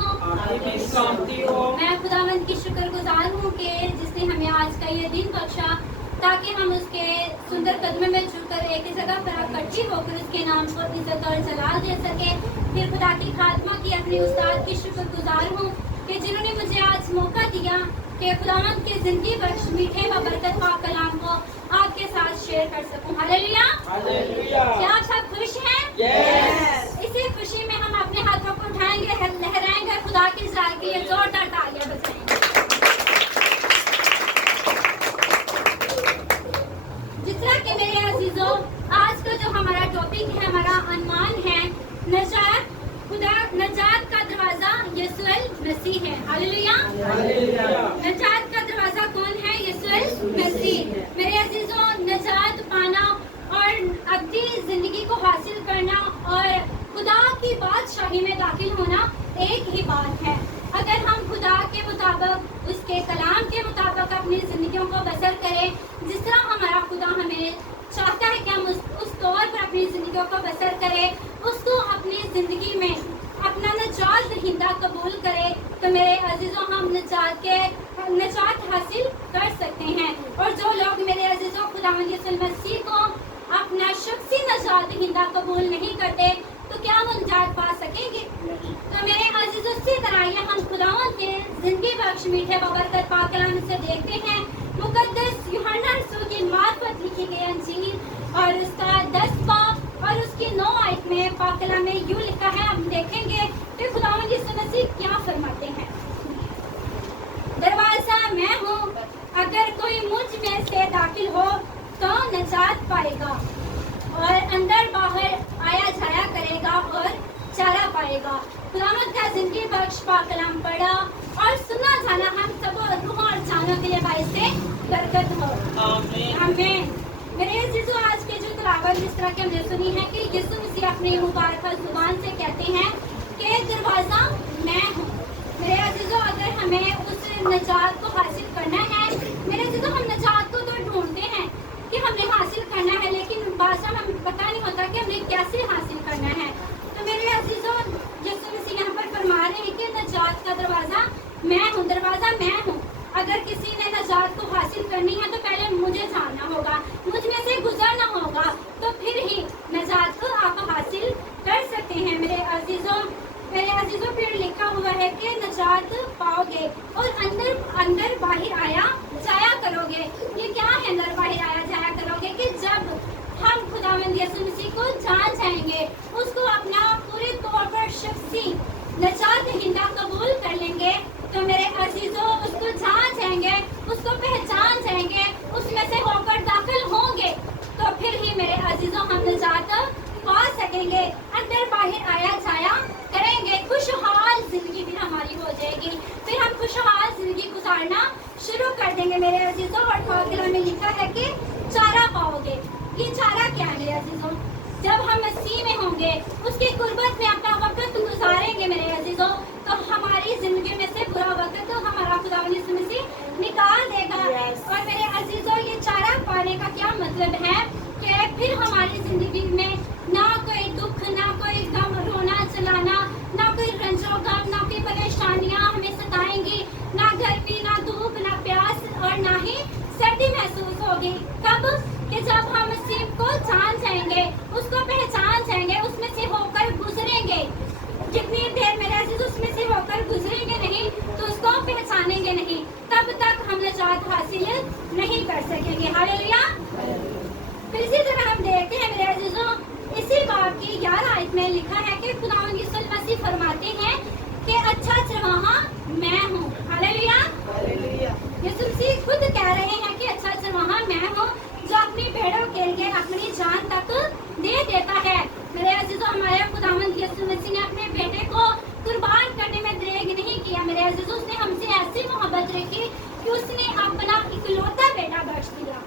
سلامتی ہو میں خداوند کی شکر گزار ہوں کہ جس نے ہمیں آج کا یہ دن بخشا تاکہ ہم اس کے سندر قدمے میں چھو کر ایک ہی جگہ پر اکٹھی ہو کر اس کے نام کو عزت اور جلال دے سکے. پھر خدا کی خاتمہ کی اپنے استاد کی شکر گزار ہوں کہ جنہوں نے مجھے آج موقع دیا کہ خداوند کی زندگی بخش میٹھے و برکت پاک کلام کو آپ کے ساتھ شیئر کر سکوں. ہاللیلویا. کیا آپ سب خوش ہیں؟ اسی خوشی میں ہم اپنے ہاتھوں کو اٹھائیں گے, لہرائیں گے, خدا کی ذات کے لیے زوردار تالیاں بجائیں گے. جس طرح کہ میرے عزیزوں آج کا جو ہمارا ٹاپک ہے, ہمارا عنوان ہے نجات. نجات کا دروازہ یسوع المسیح ہے. ہاللیلویا. نجات کا دروازہ کون ہے؟ یسوع المسیح. میرے عزیزوں نجات پانا اور ابدی زندگی کو حاصل کرنا اور خدا کی بادشاہی میں داخل ہونا ایک ہی بات ہے. اگر ہم خدا کے مطابق اس کے کلام کے مطابق اپنی زندگیوں کو بسر کریں جس طرح ہمارا خدا ہمیں چاہتا ہے کہ ہم اس طور پر اپنی زندگیوں کو بسر کریں, اس کو اپنی زندگی میں اپنا نجات دہندہ قبول کرے تو میرے عزیزوں ہم نجات حاصل کر سکتے ہیں. اور جو لوگ میرے عزیزوں خداوند یسوع مسیح کو اپنا شخصی نجات دہندہ قبول نہیں کرتے تو کیا وہ نجات پا سکیں گے؟ تو میرے عزیزوں اسی طرح یہ ہم خداوند کے زندگی بخش میٹھے ببرکت پاک کلام سے دیکھتے ہیں. مقدس یوحنا رسول کی معرفت لکھی گئی انجیل اور اس کا 10 باب اور اس کی 9 آیت میں پاک کلام میں یوں لکھا ہے. ہم دیکھیں گے کہ خداوند یسوع مسیح کیا فرماتے ہیں. دروازہ میں ہوں, اگر کوئی مجھ میں سے داخل ہو تو نجات پائے گا اور اندر باہر آیا جایا کرے گا اور چارہ پائے گا. خداوند کا زندگی بخش پاک کلام پڑھا اور سنا جانا ہم سب روح اور جانوں کے لیے باعث برکت ہو. آمین. میرے عزیزوں آج کے جو تلاوت جس طرح کہ ہم نے سنی ہے کہ یسوع مسیح اپنی مبارکہ زبان سے کہتے ہیں کہ دروازہ میں ہوں. میرے عزیزوں اگر ہمیں اس نجات کو حاصل کرنا ہے, میرے عزیزوں ہم نجات کو تو ڈھونڈتے ہیں کہ ہم نے حاصل کرنا ہے لیکن بعض ہمیں پتہ نہیں ہوتا کہ ہم نے کیسے حاصل کرنا ہے. تو میرے عزیزوں یسوع مسیح یہاں پر فرما رہے ہیں کہ نجات کا دروازہ میں ہوں. دروازہ میں ہوں. اگر کسی نے نجات کو حاصل کرنی ہے تو پہلے مجھے جاننا ہوگا, مجھ میں سے گزرنا ہوگا, تو پھر ہی نجات کو آپ حاصل کر سکتے ہیں. میرے عزیزوں پھر لکھا ہوا ہے کہ نجات پاؤ گے اور اندر باہر آیا جایا کرو گے. یہ کیا ہے اندر باہر آیا جایا کرو گے؟ کہ جب ہم خداوند یسوع مسیح کو جان جائیں گے, اس کو اپنا پورے طور پر شخصی نجات دہندہ قبول کر لیں گے تو میرے عزیزوں اس کو جان جائیں گے, اس کو پہچان جائیں گے, اس میں سے ہو کر داخل ہوں گے تو پھر ہی میرے عزیزوں ہم نجات پا سکیں گے, اندر باہر آیا جایا کریں گے, خوشحال زندگی بھی ہماری ہو جائے گی, پھر ہم خوشحال زندگی گزارنا شروع کر دیں گے میرے عزیزوں. اور پاک کلام میں لکھا ہے کہ چارہ پاؤ گے. یہ چارہ کیا ہے میرے عزیزوں؟ جب ہم مسیح میں ہوں گے, اس کی قربت میں اپنا وقت گزاریں گے میرے عزیزوں, تو ہماری زندگی میں سے برا وقت ہمارا خداوند یسوع مسیح نکال دے گا. اور میرے عزیزوں یہ چارہ پانے کا کیا مطلب ہے کہ پھر ہماری زندگی میں نہ کوئی دکھ, نہ کوئی غم, رونا چلانا, نہ کوئی رنج و غم, نہ کوئی پریشانیاں ہمیں ستائیں گی, نہ گرمی, نہ دھوپ, نہ پیاس اور نہ ہی سردی محسوس ہوگی. کب؟ کہ جب ہم مسیح کو جان جائیں گے, اس کو پہچان جائیں گے, اس میں سے ہو کر گزریں گے. جتنی دیر میرے عزیز اس میں سے ہو کر گزریں گے نہیں تو اس کو پہچانیں گے نہیں, تب تک ہم نجات حاصل نہیں کر سکیں گے. ہاللیلویا. پھر اسی طرح ہم دیکھتے ہیں میرے عزیزوں اسی باب کی 11 آیت میں لکھا ہے کہ خداوند یسوع مسیح فرماتے ہیں کہ اچھا چرواہا میں ہوں. ہاللیلویا. یسوع مسیح خود کہہ رہے ہیں کہ اچھا چرواہا میں ہوں جو اپنی بھیڑوں کے لیے اپنی جان تک دے دیتا ہے. میرے عزیزوں ہمارے خداوند یسوع مسیح نے اپنے بیٹے کو قربان کرنے میں دریغ نہیں کیا. میرے عزیزوں اس نے ہم سے ایسی محبت رکھی کہ اس نے اپنا اکلوتا بیٹا بخش دیا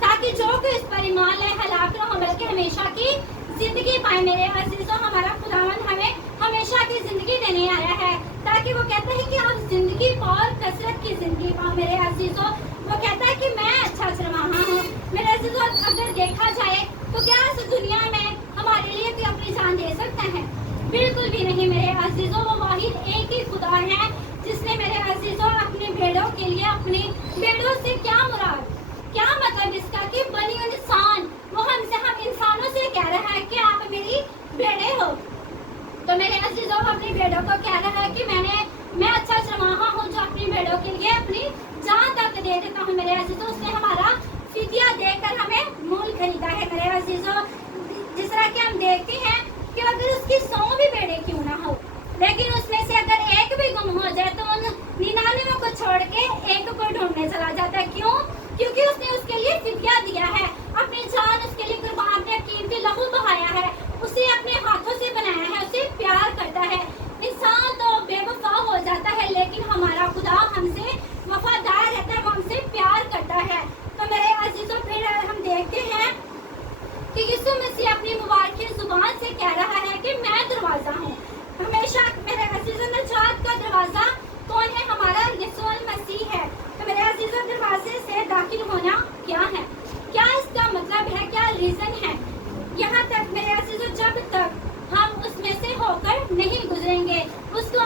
تاکہ جو کوئی اس پر ایمان لائے ہلاک نہ ہو بلکہ ہمیشہ کی زندگی پائے. میرے عزیزوں ہمارا خداوند ہمیں ہمیشہ کی زندگی دینے آیا ہے تاکہ وہ کہتا ہے کہ آپ زندگی اور کثرت کی زندگی پاؤ. میرے عزیزوں وہ کہتا ہے کہ میں اچھا چرواہا ہوں. میرے عزیزوں اگر دیکھا جائے تو کیا اس دنیا میں ہمارے لیے کوئی اپنی جان دے سکتا ہے؟ بالکل بھی نہیں. میرے عزیزوں وہ واحد ایک ہی भेड़ों के लिए अपने भेड़ों से क्या मुराद, क्या मतलब इसका कि बनी इंसान, वो हमसे, हम इंसानों से कह रहा है कि आप मेरी भेड़ें हो। तो मेरे अजीजों अपनी भेड़ों को कह रहा है कि मैं अच्छा चरवाहा हूँ जो अपनी भेड़ों के लिए अपनी जान तक दे देता हूँ। मेरे अजीजों उसने हमारा फिदिया देकर हमें मूल खरीदा है। मेरे अजीजों जिस तरह के हम देखते हैं कि अगर उसकी 100 भी भेड़ें क्यों ना हो, लेकिन उसमें से अगर एक भी गुम हो जाए तो उन 99 को छोड़ के एक को ढूंढने चला जाता है। क्यों? क्योंकि उसने उसके लिए फिदिया दिया है, अपनी जान उसके लिए कुर्बान, अपने कीमती लहू बहाया है, उसे अपने हाथों से बनाया है, उसे प्यार करता है। इंसान तो बेवफा हो जाता है लेकिन हमारा खुदा हमसे वफादार रहता है, वो हमसे प्यार करता है। तो मेरे अजीजों फिर हम देखते हैं कि यीशु मसीह अपनी मुबारक जुबान से कह रहा है कि मैं दरवाजा हूँ। हमेशा मेरे अजीजों नजात का दरवाजा कौन है? हमारा यीशु मसीह है। तो मेरे अजीजों दरवाजे से दाखिल होना क्या है, क्या इसका मतलब है, क्या रीजन है? यहाँ तक मेरे अजीजों जब तक हम उसमें से होकर नहीं गुजरेंगे, उसको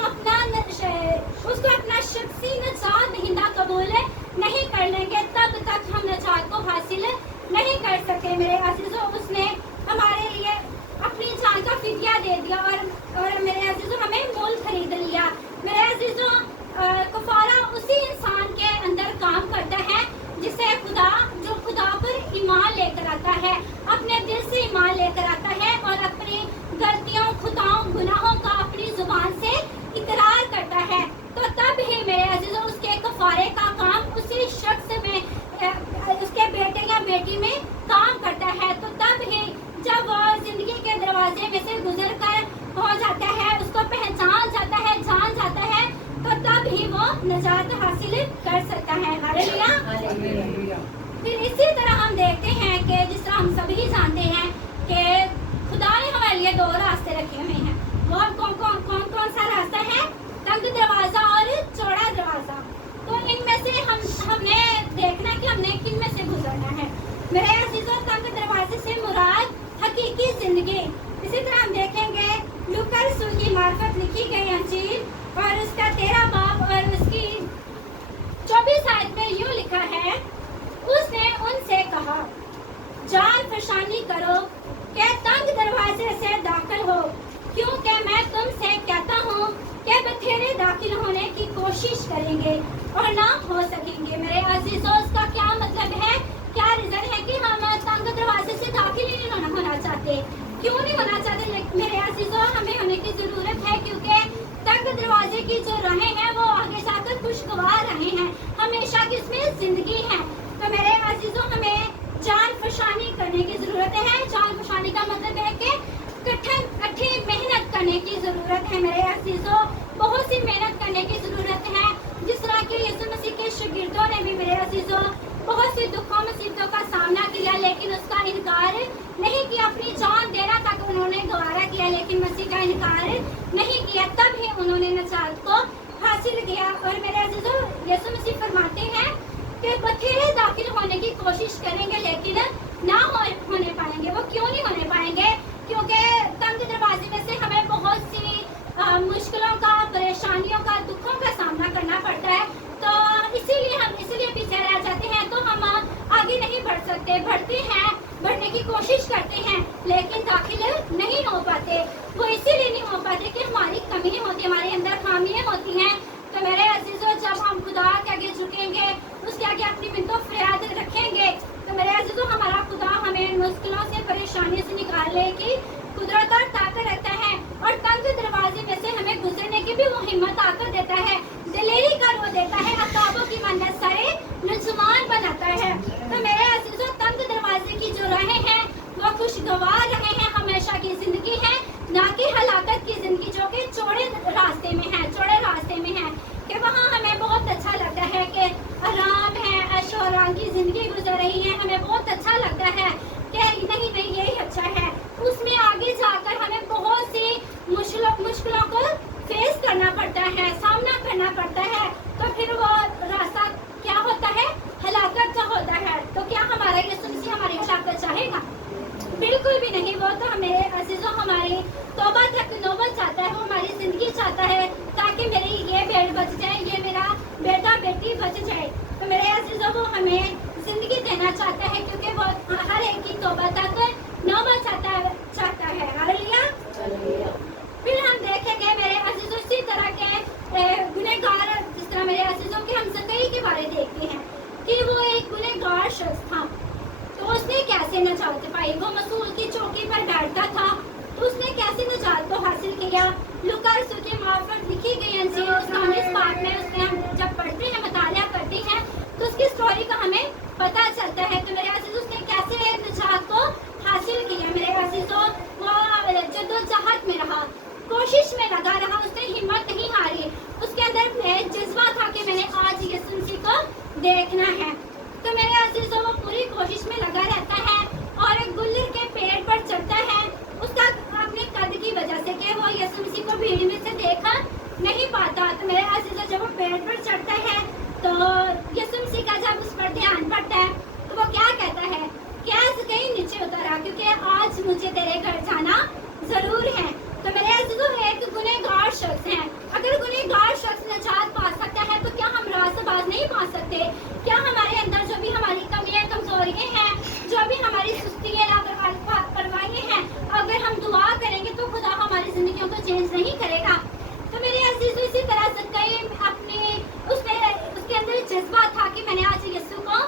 अपना शख्सी नजात दहिंदा कबूल नहीं कर लेंगे, तब तक हम नजात को हासिल नहीं कर सकते। मेरे अजीजों उसने हमारे लिए अपनी जान का फिदिया दे दिया और मेरे अजीजों हमें मोल खरीद लिया। मेरे अजीजों कफारा उसी इंसान के अंदर काम करता है जो खुदा पर ईमान लेकर आता है, अपने दिल से ईमान लेकर आता है और अपनी गलतियों, खुदाओं, गुनाहों का अपनी जुबान से इकरार करता है। तो तब ही मेरे अजीजों उसके कफारे का काम उसी शख्स में, उसके बेटे या बेटी में काम करता है। तो तब ही जब वो जिंदगी के दरवाजे में से गुजर कर हो जाता है, उसको पहचान जाता है, जान जाता है, तो तब ही वो नजात हासिल कर सकता है। हालेलुया। फिर इसी तरह हम देखते हैं कि जिस तरह हम सभी जानते हैं कि खुदा ने हमारे लिए 2 रास्ते रखे हुए हैं। वो कौन सा रास्ता है? तंग दरवाजा और चौड़ा दरवाजा। तो इनमें से हमने देखना कि हमने किन में से गुजरना है। मेरे अजीजों तंग दरवाजे से मुराद हकीकी जिंदगी। इसी तरह हम देखेंगे लूका रसूल की मार्फत लिखी गई अंजील और उसका 13 बाब और उसकी 24 आयत में यूं लिखा है, उसने उनसे कहा, जान फशानी करो कि तंग दरवाजे से दाखिल हो, क्योंकि मैं तुमसे कहता हूँ कि बथेरे दाखिल होने की कोशिश करेंगे और ना हो सकेंगे। मेरे अजीजों इसका क्या मतलब है, क्या रीजन है कि हम तंग दरवाजे से दाखिल ही नहीं होना चाहते? क्यों नहीं होना चाहते? मेरे अजीजों हमें होने की जरूरत है, क्योंकि तंग दरवाजे की जो राहें हैं वो आगे जाकर खुशगवार राहें हैं, हमेशा की इसमें जिंदगी है। तो मेरे अजीजों हमें जान फशानी करने की जरूरत है। जान फशानी का मतलब है कि कठिन मेहनत करने की जरूरत है। मेरे अजीजों बहुत सी मेहनत करने की जरूरत है, जिस तरह के यीशु मसीह के शागिर्दों ने भी मेरे अजीजों बहुत सी दुखों मुसीबतों का सामना किया, लेकिन उसका इनकार नहीं किया। अपनी जान देना तक उन्होंने गवारा किया, लेकिन मसीह का इनकार नहीं किया। तब ही उन्होंने नजात को हासिल किया। और मेरे अजीजों यीशु मसीह फरमाते हैं कि बथेरे दाखिल होने की कोशिश करेंगे लेकिन ना होने पाएंगे। वो क्यों नहीं होने पाएंगे? क्योंकि तंग दरवाजे में से हमें बहुत सी मुश्किलों का, परेशानियों का, दुखों का सामना करना पड़ता है। तो इसीलिए हम पीछे रह जाते हैं, तो हम आगे नहीं बढ़ सकते। बढ़ने की कोशिश करते हैं लेकिन दाखिल नहीं हो पाते। वो इसीलिए नहीं हो पाते कि हमारी कमी होती है, हमारे अंदर खामियां होती हैं। तो मेरे अजीजों जब हम खुदा के आगे झुकेंगे, उसके आगे अपनी मिन्नतों फरियाद रखेंगे, तो मेरे अजीजों हमारा खुदा हमें मुश्किलों से, परेशानियों से निकालने की कुदरत और ताकत रखता है। और तंग दरवाजे में से हमें गुजरने की भी वो हिम्मत ताकत देता है, दिलेरी कर वो देता है, अकाबों की मन्नत सारे नजुमान बनाता है। तो मेरे अजीजों तंग दरवाजे की जो राहें हैं वो खुशगवार रहे हैं, हमेशा की जिंदगी है, ना कि हलाकत की जिंदगी जो कि चौड़े रास्ते में है कि वहाँ हमें बहुत अच्छा लगता है कि आराम है, ऐशो आराम की जिंदगी गुजर रही है, हमें बहुत अच्छा लगता है कि नहीं यही अच्छा है। उसमें आगे जाकर हमें बहुत सी मुश्किलों को फेस करना पड़ता है, सामना करना पड़ता है। तो फिर वो रास्ता क्या होता है? हलाकत का होता है। तो क्या हमारा यीशु मसीह हमारी हलाकत चाहेगा? बिल्कुल भी नहीं। वो तो हमें अजीजों हमारी तौबा तक नौबत चाहता है, वो हमारी जिंदगी चाहता है ताकि मेरी ये भेड़ बच जाए, ये मेरा बेटा बेटी कैसे नजात पाई। वो मसूल की चौकी पर बैठता था तो उसने कैसे नजात को हासिल किया। लुकर सूरत मार्फत लिखी गई अंजील इस बात में उसमें हम जब पढ़ते हैं मुताला करते हैं तो उसकी स्टोरी का हमें पता चलता है। तो मेरे अजीज उसने कैसे नजात को हासिल किया। मेरे अजीजों वो जद्दोजहद में रहा, कोशिश में लगा रहा, उसने हिम्मत नहीं हारी। उसके अंदर जज्बा था कि मैंने आज यीशु मसीह को देखना है। तो मेरे अजीजों वो पूरी कोशिश में लगा रहता है और एक गुल्लर के पेड़ पर चढ़ता है। उसका अपने कद की वजह से कि वो यीशु मसीह को भीड़ में से देखा नहीं पाता। तो मेरे अजीजों जब वो पेड़ पर चढ़ता है तो यीशु मसीह का जब उस पर ध्यान पड़ता है तो वो क्या कहता है कि आज कहीं नीचे उतरा क्योंकि आज मुझे तेरे घर जाना जरूर है। तो मेरे अजीजों एक गुनहगार शख्स है, अगर गुनहगार शख्स नजात पा सकता है तो क्या हम रास्तबाज नहीं पा सकते? क्या हमारे अंदर जो भी हमारी कमियां कमजोरियां हैं, जो भी हमारी सुस्तियां लापरवाहियां हैं, अगर हम दुआ करेंगे तो खुदा हमारी जिंदगियों को चेंज नहीं करेगा। तो मेरे अजीजों इसी तरह से कई अपने उसके अंदर जज्बा था कि मैंने आज यीशु को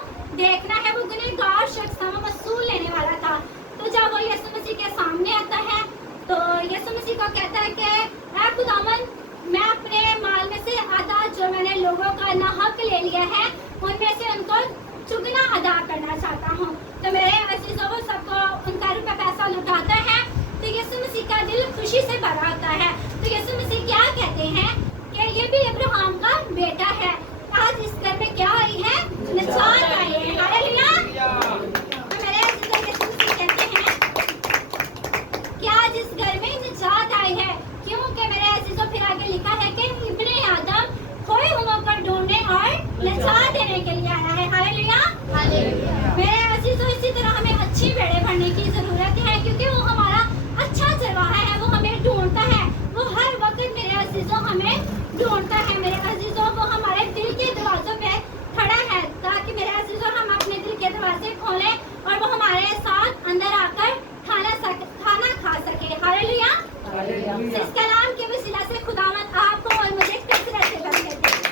देखना है। वो गुनहगार शख्स था, वो मसूल लेने वाला था। तो जब वो यीशु मसीह के सामने आता है तो यीशु मसीह को कहता है कि ऐ खुदावन, मैं अपने माल में से आधा जो मैंने लोगों का नाहक ले लिया है उनमें से उनको चुगना अदा करना चाहता हूँ। तो मेरे अजीजों वो सबको उनका रुपया पैसा लुटाता है तो यीशु मसीह का दिल खुशी से भरा होता है। तो यीशु मसीह क्या कहते हैं कि ये भी अब्राहम का बेटा है। आज इस घर में क्या आई है? निजात आई है। हालेलुया। तो मेरे अजीजों यीशु मसीह कहते हैं कि आज इस घर में निजात आई है। क्योंकि मेरे अजीजों फिर आगे लिखा है कि इब्ने आदम खोए हुओं को ढूंढने और निजात